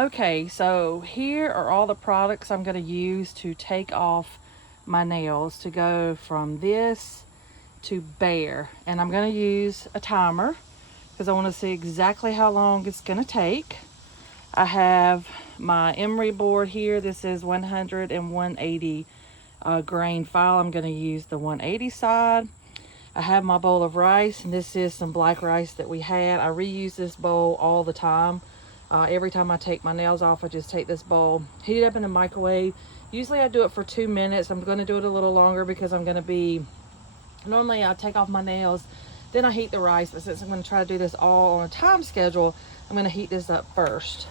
Okay, so here are all the products I'm going to use to take off my nails to go from this to bare. And I'm going to use a timer because I want to see exactly how long it's going to take. I have my emery board here. This is 100 and 180 grain file. I'm going to use the 180 side. I have my bowl of rice, and this is some black rice that we had. I reuse this bowl all the time. Every time I take my nails off, I just take this bowl, heat it up in the microwave. Usually I do it for 2 minutes. I'm going to do it a little longer because I'm going to be, normally I take off my nails, then I heat the rice, but since I'm going to try to do this all on a time schedule, I'm going to heat this up first.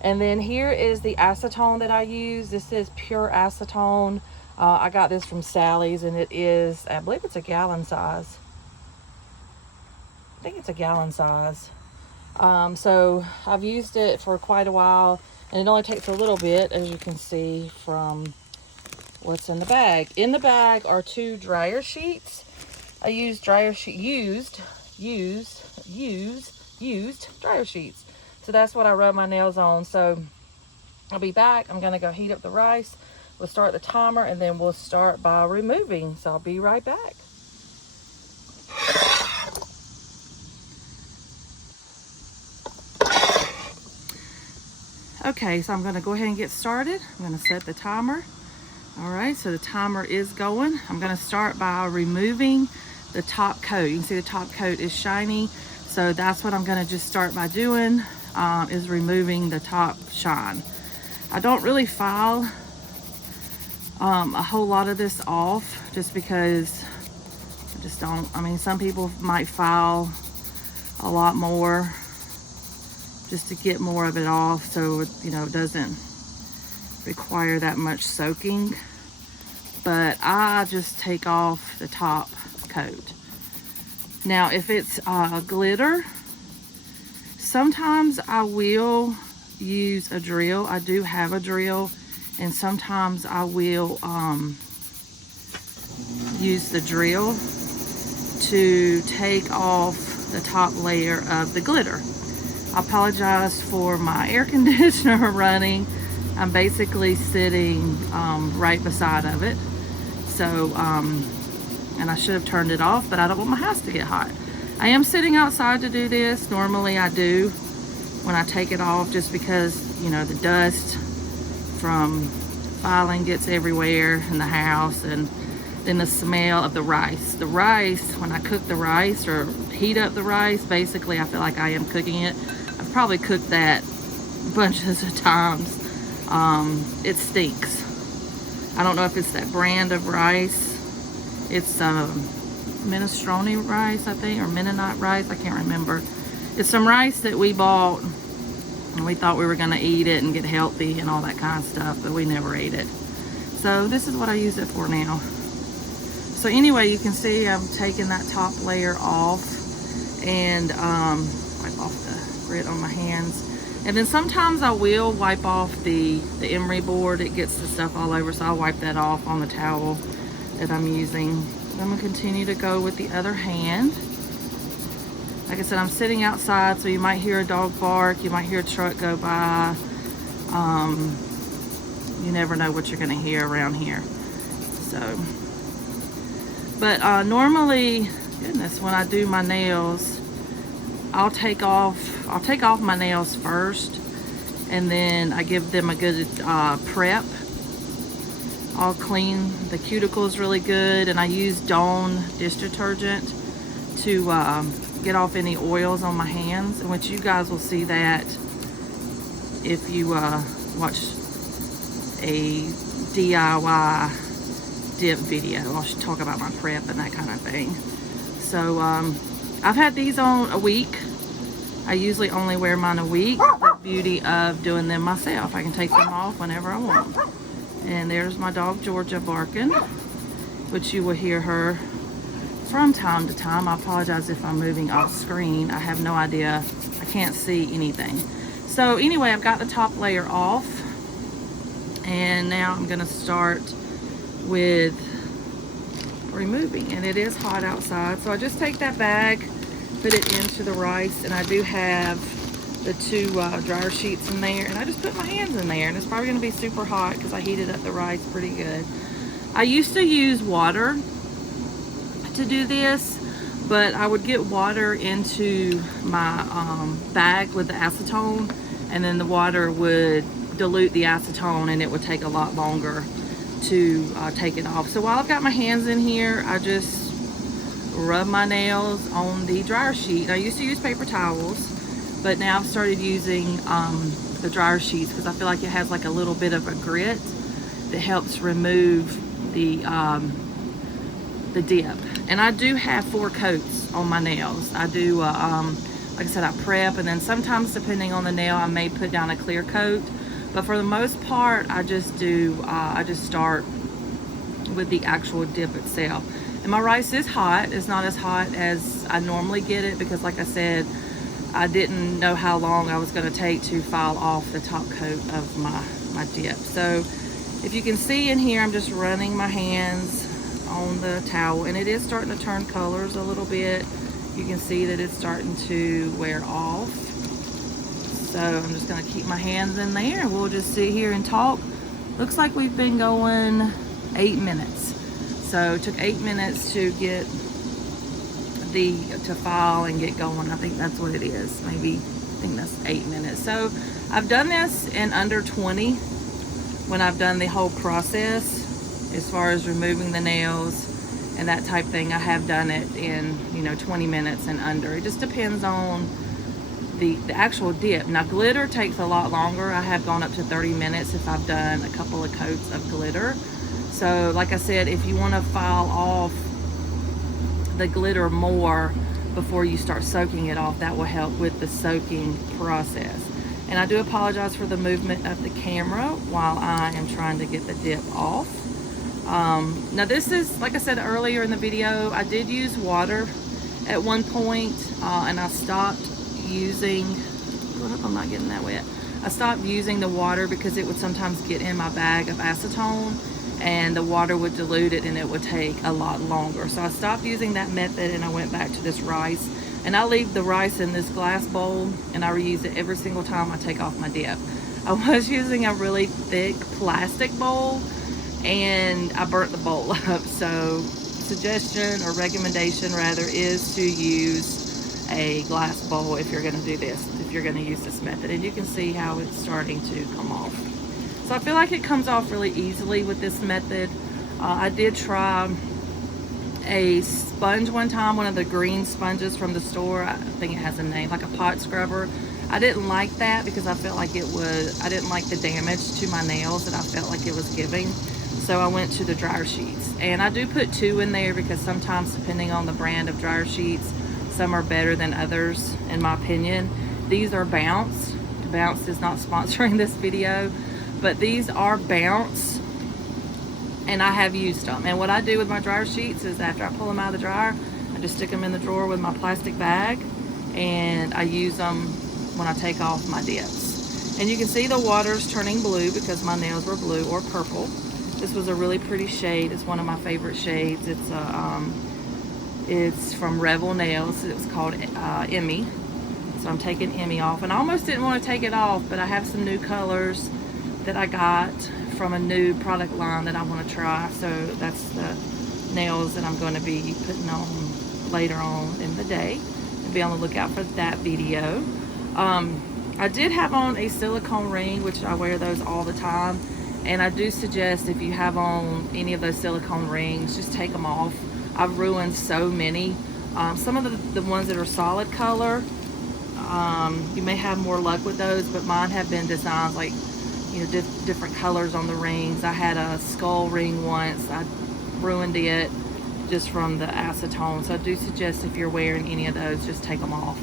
And then here is the acetone that I use. This is pure acetone. I got this from Sally's, and it is, I believe it's a gallon size. I think it's a gallon size. So I've used it for quite a while, and it only takes a little bit, as you can see from what's in the bag. In the bag are 2 dryer sheets. I used dryer sheet, used dryer sheets. So that's what I rub my nails on. So I'll be back. I'm gonna go heat up the rice. We'll start the timer, and then we'll start by removing. So I'll be right back. Okay, so I'm going to go ahead and get started. I'm going to set the timer. All right, so the timer is going. I'm going to start by removing the top coat. You can see the top coat is shiny, so that's what I'm going to just start by doing, is removing the top shine. I don't really file a whole lot of this off just because I just don't. I mean, some people might file a lot more just to get more of it off, so you know, it doesn't require that much soaking. But I just take off the top coat. Now if it's glitter, sometimes I will use a drill. I do have a drill, and sometimes I will use the drill to take off the top layer of the glitter. I apologize for my air conditioner running. I'm basically sitting right beside of it. So, and I should have turned it off, but I don't want my house to get hot. I am sitting outside to do this. Normally I do when I take it off, just because, you know, the dust from filing gets everywhere in the house, and then the smell of the rice. The rice, when I cook the rice or heat up the rice, basically I feel like I am cooking it. I've probably cooked that bunches of times. It stinks. I don't know if it's that brand of rice. It's minestrone rice, I think, or Mennonite rice. I can't remember. It's some rice that we bought, and we thought we were going to eat it and get healthy and all that kind of stuff, but we never ate it. So this is what I use it for now. So anyway, you can see I'm taking that top layer off, and wipe off the grit on my hands. And then sometimes I will wipe off the emery board. It gets the stuff all over, so I'll wipe that off on the towel that I'm using. I'm going to continue to go with the other hand. Like I said, I'm sitting outside, so you might hear a dog bark, you might hear a truck go by. You never know what you're going to hear around here. So, but normally, goodness, when I do my nails, I'll take off my nails first, and then I give them a good prep. I'll clean the cuticles really good, and I use Dawn dish detergent to get off any oils on my hands, which you guys will see that if you watch a DIY dip video. I'll talk about my prep and that kind of thing. So I've had these on a week. I usually only wear mine a week. The beauty of doing them myself, I can take them off whenever I want. And there's my dog Georgia barking, which you will hear her from time to time. I apologize if I'm moving off screen. I have no idea. I can't see anything. So anyway, I've got the top layer off, and now I'm going to start with removing. And it is hot outside, so I just take that bag, put it into the rice, and I do have the two dryer sheets in there, and I just put my hands in there, and it's probably gonna be super hot because I heated up the rice pretty good. I used to use water to do this, but I would get water into my bag with the acetone, and then the water would dilute the acetone and it would take a lot longer to take it off. So while I've got my hands in here, I just rub my nails on the dryer sheet. I used to use paper towels, but now I've started using the dryer sheets because I feel like it has like a little bit of a grit that helps remove the dip. And I do have 4 coats on my nails. I do, like I said, I prep, and then sometimes depending on the nail, I may put down a clear coat. But for the most part, I just do, I just start with the actual dip itself. And my rice is hot. It's not as hot as I normally get it because, like I said, I didn't know how long I was going to take to file off the top coat of my dip. So if you can see in here, I'm just running my hands on the towel, and it is starting to turn colors a little bit. You can see that it's starting to wear off. So I'm just going to keep my hands in there, and we'll just sit here and talk. Looks like we've been going 8 minutes. So it took 8 minutes to get to file and get going. I think that's what it is. Maybe, I think that's 8 minutes. So I've done this in under 20 when I've done the whole process. As far as removing the nails and that type thing, I have done it in, 20 minutes and under. It just depends on the actual dip. Now, glitter takes a lot longer. I have gone up to 30 minutes if I've done a couple of coats of glitter. So, like I said, if you want to file off the glitter more before you start soaking it off, that will help with the soaking process. And I do apologize for the movement of the camera while I am trying to get the dip off. Now this is, like I said earlier in the video, I did use water at one point, and I stopped using, I hope I'm not getting that wet. I stopped using the water because it would sometimes get in my bag of acetone and the water would dilute it and it would take a lot longer. So I stopped using that method and I went back to this rice. And I leave the rice in this glass bowl and I reuse it every single time I take off my dip. I was using a really thick plastic bowl and I burnt the bowl up. So suggestion or recommendation rather is to use a glass bowl if you're going to do this, if you're going to use this method. And you can see how it's starting to come off. So I feel like it comes off really easily with this method. I did try a sponge one time, one of the green sponges from the store. I think it has a name, like a pot scrubber. I didn't like that because I felt like I didn't like the damage to my nails that I felt like it was giving. So I went to the dryer sheets, and I do put 2 in there because sometimes depending on the brand of dryer sheets, some are better than others in my opinion. These are Bounce. Bounce is not sponsoring this video, but these are Bounce, and I have used them. And what I do with my dryer sheets is after I pull them out of the dryer, I just stick them in the drawer with my plastic bag, and I use them when I take off my dips. And you can see the water's turning blue because my nails were blue or purple. This was a really pretty shade. It's one of my favorite shades. It's from Rebel Nails. It was called Emmy. So I'm taking Emmy off, and I almost didn't want to take it off, but I have some new colors that I got from a new product line that I want to try. So that's the nails that I'm going to be putting on later on in the day, and be on the lookout for that video. I did have on a silicone ring, which I wear those all the time, and I do suggest if you have on any of those silicone rings, just take them off. I've ruined so many. Some of the ones that are solid color, you may have more luck with those, but mine have been designed like, different colors on the rings. I had a skull ring once. I ruined it just from the acetone. So I do suggest if you're wearing any of those, just take them off.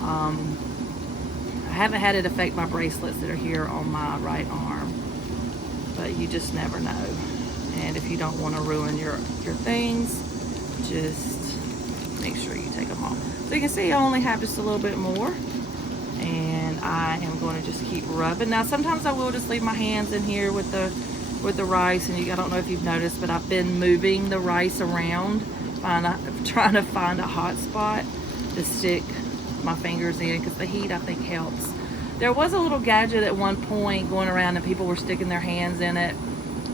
I haven't had it affect my bracelets that are here on my right arm, but you just never know. And if you don't want to ruin your things, just make sure you take them off. So you can see I only have just a little bit more, and I am going to just keep rubbing. Now sometimes I will just leave my hands in here with the rice, and I don't know if you've noticed, but I've been moving the rice around, trying to find a hot spot to stick my fingers in, because the heat I think helps. There was a little gadget at one point going around and people were sticking their hands in it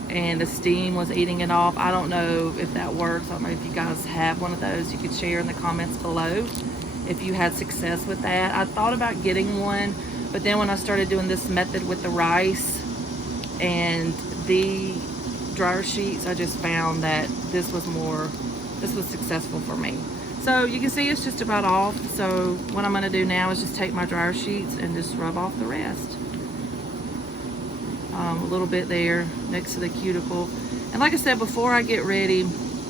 and the steam was eating it off. I don't know if that works. I don't know if you guys have one of those. You could share in the comments below if you had success with that. I thought about getting one, but then when I started doing this method with the rice and the dryer sheets, I just found that this was successful for me. So you can see it's just about off. So what I'm going to do now is just take my dryer sheets and just rub off the rest. A little bit there next to the cuticle. And like I said, before I get ready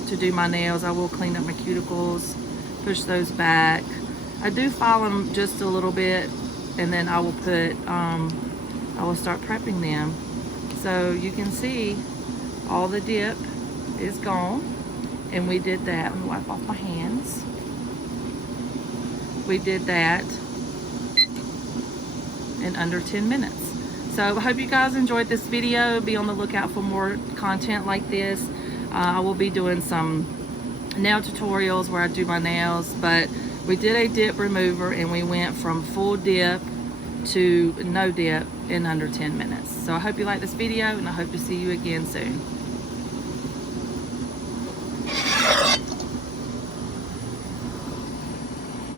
to do my nails, I will clean up my cuticles, push those back. I do file them just a little bit, and then I will start prepping them. So you can see all the dip is gone. And we did that. Let me wipe off my hands. We did that in under 10 minutes. So I hope you guys enjoyed this video. Be on the lookout for more content like this. I will be doing some nail tutorials where I do my nails, but we did a dip remover and we went from full dip to no dip in under 10 minutes. So I hope you like this video and I hope to see you again soon.